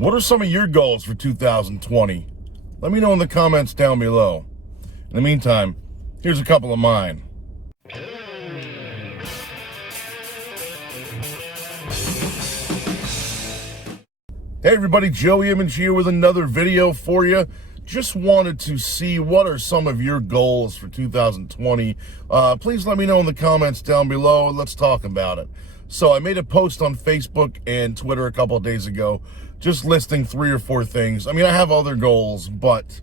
What are some of your goals for 2020? Let me know in the comments down below. In the meantime, here's a couple of mine. Hey everybody, Joey Image here with another video for you. Just wanted to see what are some of your goals for 2020. Please let me know in the comments down below and let's talk about it. So I made a post on Facebook and Twitter a couple of days ago just listing 3 or 4 things. I mean, I have other goals, but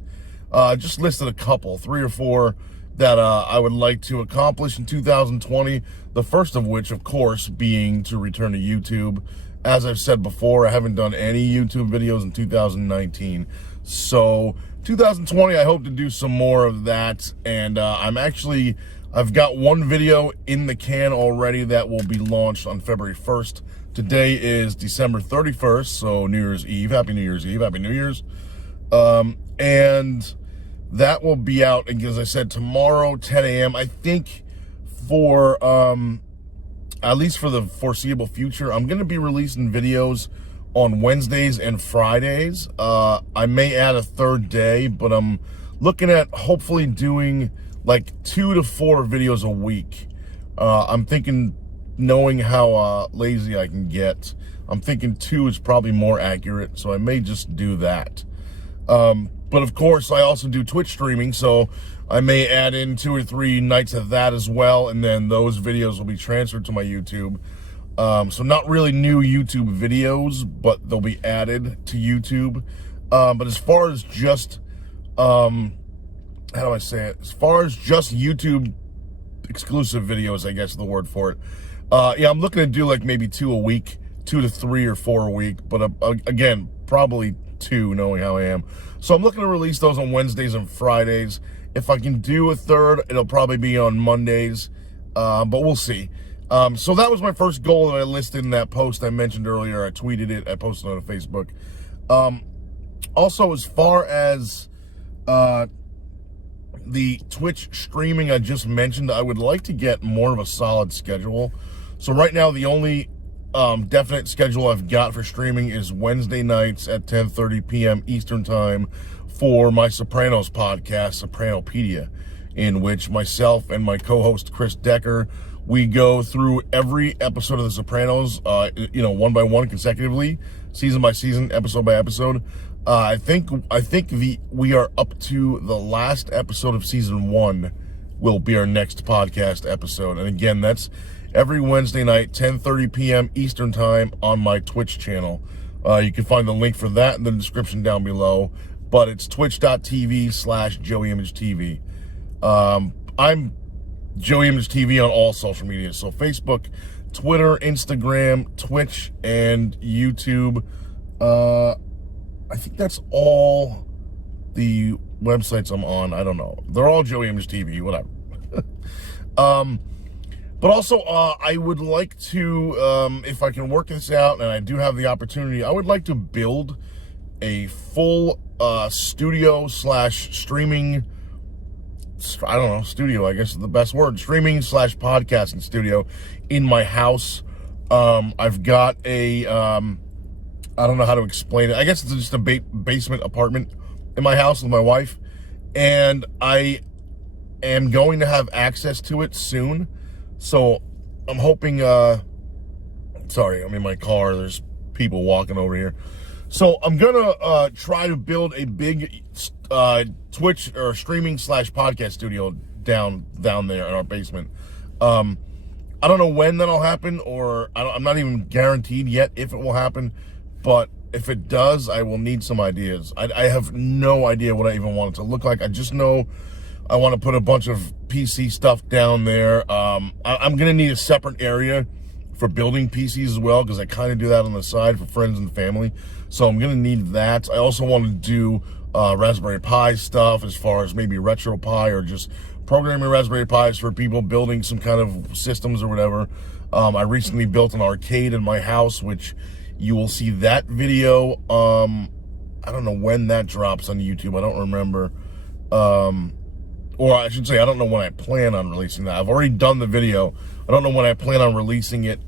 just listed a couple, 3 or 4 that I would like to accomplish in 2020. The first of which, of course, being to return to YouTube. As I've said before, I haven't done any YouTube videos in 2019. So 2020, I hope to do some more of that. And I've got one video in the can already that will be launched on February 1st. Today is December 31st, so New Year's Eve. Happy New Year's Eve. Happy New Year's. And that will be out, as I said, tomorrow, 10 a.m. I think for... at least for the foreseeable future, I'm going to be releasing videos on Wednesdays and Fridays. I may add a third day, but I'm looking at hopefully doing like 2 to 4 videos a week. I'm thinking, knowing how lazy I can get, I'm thinking 2 is probably more accurate, so I may just do that. But of course, I also do Twitch streaming, so I may add in 2 or 3 nights of that as well, and then those videos will be transferred to my YouTube. So not really new YouTube videos, but they'll be added to YouTube. But as far as just, how do I say it? As far as just YouTube exclusive videos, I guess is the word for it. Yeah, I'm looking to do like maybe 2 a week, 2 to 3 or 4 a week, but again, probably 2, knowing how I am. So I'm looking to release those on Wednesdays and Fridays. If I can do a third, it'll probably be on Mondays, but we'll see. So that was my first goal that I listed in that post I mentioned earlier. I tweeted it, I posted it on Facebook. Also, as far as the Twitch streaming I just mentioned, I would like to get more of a solid schedule. So right now, the only definite schedule I've got for streaming is Wednesday nights at 10:30 p.m. Eastern Time for my Sopranos podcast, Sopranopedia, in which myself and my co-host Chris Decker, we go through every episode of The Sopranos, one by one consecutively, season by season, episode by episode. I think we are up to the last episode of season 1 will be our next podcast episode. And again, that's every Wednesday night, 10:30 p.m. Eastern Time on my Twitch channel. You can find the link for that in the description down below, but it's twitch.tv/JoeyImageTV. I'm Joey Image TV on all social media, so Facebook, Twitter, Instagram, Twitch, and YouTube. I think that's all the websites I'm on. I don't know. They're all Joey Image TV, whatever. But also, I would like to, if I can work this out, and I do have the opportunity, I would like to build a full studio/streaming, I don't know, studio, I guess is the best word, streaming/podcasting studio in my house. I've got a, I don't know how to explain it. I guess it's just a basement apartment in my house with my wife, and I am going to have access to it soon. So I'm hoping, sorry, I'm in my car. There's people walking over here. So I'm going to try to build a big Twitch or streaming/podcast studio down there in our basement. I don't know when that'll happen, or I'm not even guaranteed yet if it will happen. But if it does, I will need some ideas. I have no idea what I even want it to look like. I just know I want to put a bunch of PC stuff down there. I'm going to need a separate area for building PCs as well, because I kind of do that on the side for friends and family. So I'm going to need that. I also want to do Raspberry Pi stuff, as far as maybe RetroPie or just programming Raspberry Pis for people building some kind of systems or whatever. I recently built an arcade in my house, which you will see that video. I don't know when that drops on YouTube. I don't remember. Or I should say, I don't know when I plan on releasing that. I've already done the video. I don't know when I plan on releasing it.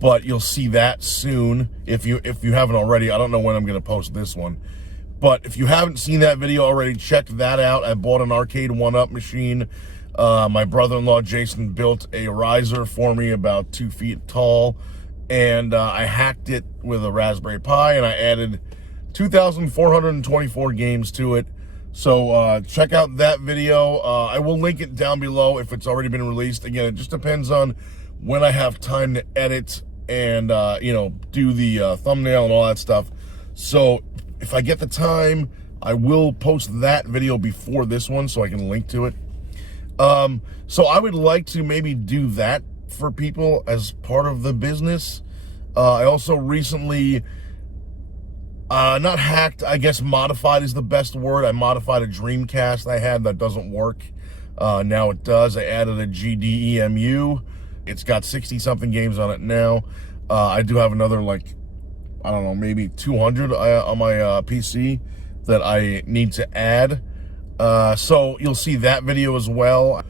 but you'll see that soon if you haven't already. I don't know when I'm going to post this one, but if you haven't seen that video already, check that out. I bought an arcade 1-up machine. My brother-in-law Jason built a riser for me about 2 feet tall, and I hacked it with a Raspberry Pi, and I added 2,424 games to it. So check out that video. I will link it down below if it's already been released. Again, it just depends on when I have time to edit and do the thumbnail and all that stuff. So if I get the time, I will post that video before this one so I can link to it. So I would like to maybe do that for people as part of the business. I also recently not hacked, I guess modified is the best word. I modified a Dreamcast I had that doesn't work. Now it does. I added a GDEMU. It's got 60 something games on it now. I do have another, like, I don't know, maybe 200 on my PC that I need to add. So you'll see that video as well.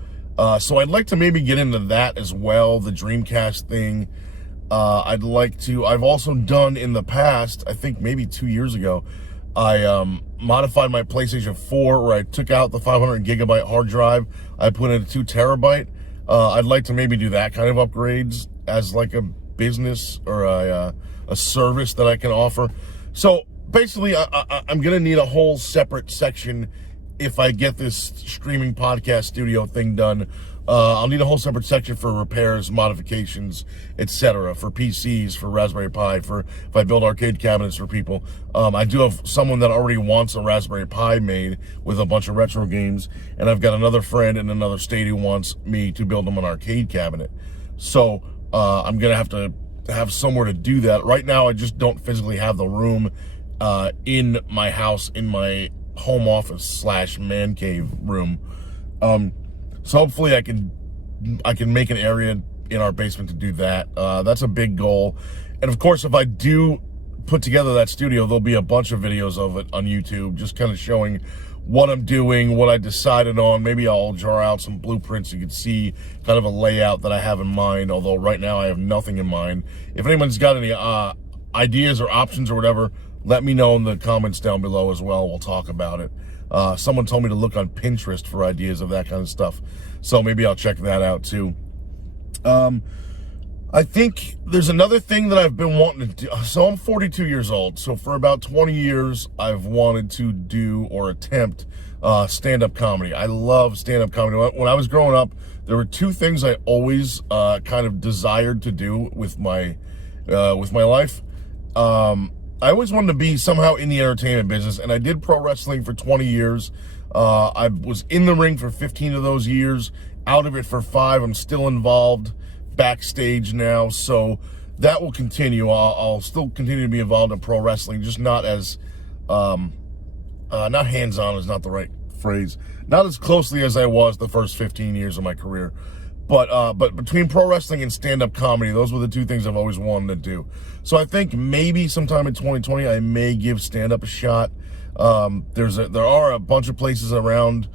So I'd like to maybe get into that as well, the Dreamcast thing. I'd like to, I've also done in the past, I think maybe 2 years ago, I modified my PlayStation 4 where I took out the 500 gigabyte hard drive. I put in a 2 terabyte. I'd like to maybe do that kind of upgrades as like a business or a service that I can offer. So basically, I'm going to need a whole separate section if I get this streaming podcast studio thing done. I'll need a whole separate section for repairs, modifications, etc. for PCs, for Raspberry Pi, for if I build arcade cabinets for people. I do have someone that already wants a Raspberry Pi made with a bunch of retro games, and I've got another friend in another state who wants me to build them an arcade cabinet. So I'm going to have somewhere to do that. Right now, I just don't physically have the room in my house, in my home office / man cave room. So hopefully I can make an area in our basement to do that. That's a big goal. And of course, if I do put together that studio, there'll be a bunch of videos of it on YouTube, just kind of showing what I'm doing, what I decided on. Maybe I'll draw out some blueprints so you can see kind of a layout that I have in mind, although right now I have nothing in mind. If anyone's got any ideas or options or whatever, let me know in the comments down below as well. We'll talk about it. Someone told me to look on Pinterest for ideas of that kind of stuff, so maybe I'll check that out too. I think there's another thing that I've been wanting to do. So I'm 42 years old, so for about 20 years I've wanted to do or attempt stand-up comedy. I love stand-up comedy. When I was growing up, there were 2 things I always kind of desired to do with my life. I always wanted to be somehow in the entertainment business, and I did pro wrestling for 20 years. I was in the ring for 15 of those years, out of it for 5. I'm still involved backstage now, so that will continue. I'll still continue to be involved in pro wrestling, just not as, not hands-on is not the right phrase, not as closely as I was the first 15 years of my career. But between pro wrestling and stand-up comedy, those were the 2 things I've always wanted to do. So I think maybe sometime in 2020, I may give stand-up a shot. There are a bunch of places around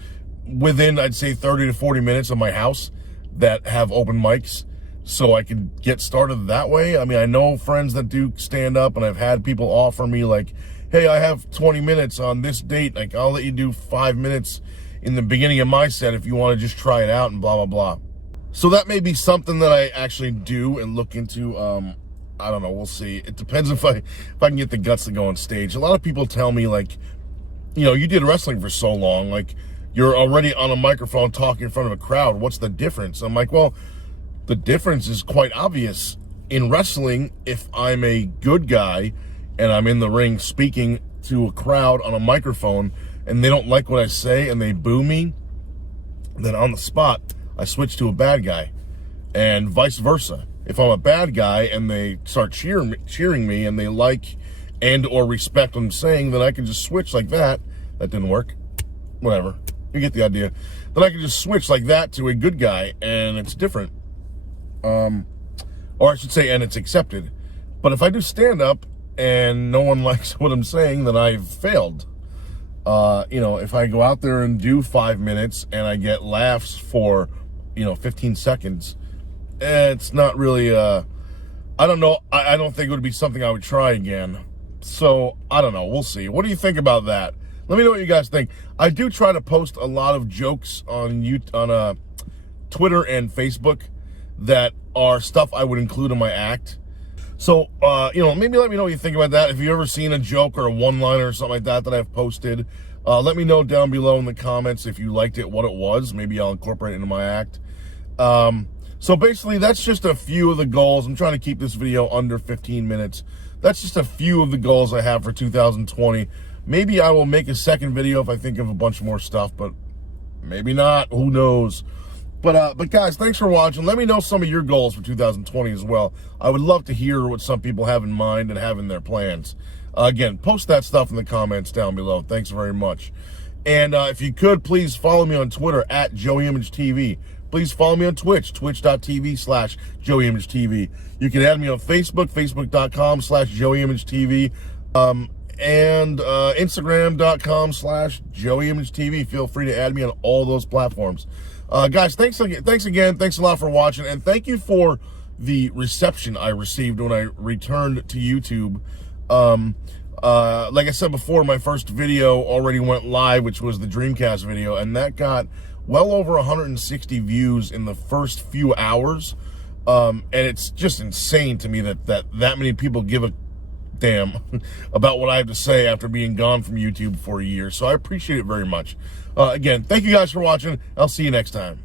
within, I'd say, 30 to 40 minutes of my house that have open mics, so I could get started that way. I mean, I know friends that do stand-up, and I've had people offer me, like, hey, I have 20 minutes on this date. Like, I'll let you do 5 minutes in the beginning of my set if you want to just try it out and blah, blah, blah. So that may be something that I actually do and look into. I don't know. We'll see. It depends if I can get the guts to go on stage. A lot of people tell me, like, you did wrestling for so long, like, you're already on a microphone talking in front of a crowd. What's the difference? I'm like, well, the difference is quite obvious. In wrestling, if I'm a good guy and I'm in the ring speaking to a crowd on a microphone and they don't like what I say and they boo me, then on the spot, I switch to a bad guy, and vice versa. If I'm a bad guy and they start cheering me and they like and or respect what I'm saying, then I can just switch like that. That didn't work. Whatever. You get the idea. Then I can just switch like that to a good guy, and it's different. Or I should say, and it's accepted. But if I do stand-up and no one likes what I'm saying, then I've failed. If I go out there and do 5 minutes and I get laughs for 15 seconds, it's not really, I I don't know. I don't think it would be something I would try again. So, I don't know. We'll see. What do you think about that? Let me know what you guys think. I do try to post a lot of jokes on Twitter and Facebook that are stuff I would include in my act. So, maybe let me know what you think about that. If you've ever seen a joke or a one-liner or something like that that I've posted, let me know down below in the comments if you liked it, what it was. Maybe I'll incorporate it into my act. So basically, that's just a few of the goals. I'm trying to keep this video under 15 minutes. That's just a few of the goals I have for 2020. Maybe I will make a second video if I think of a bunch more stuff, but maybe not. Who knows? But guys, thanks for watching. Let me know some of your goals for 2020 as well. I would love to hear what some people have in mind and have in their plans. Again, post that stuff in the comments down below. Thanks very much. And if you could, please follow me on Twitter at JoeyImageTV. Please follow me on Twitch, twitch.tv/JoeyImageTV. You can add me on Facebook, facebook.com/JoeyImageTV, and Instagram.com/JoeyImageTV. Feel free to add me on all those platforms. Guys, thanks again. Thanks a lot for watching, and thank you for the reception I received when I returned to YouTube. Like I said before, my first video already went live, which was the Dreamcast video, and that got well over 160 views in the first few hours. And it's just insane to me that many people give a damn about what I have to say after being gone from YouTube for a year. So I appreciate it very much. Again, thank you guys for watching. I'll see you next time.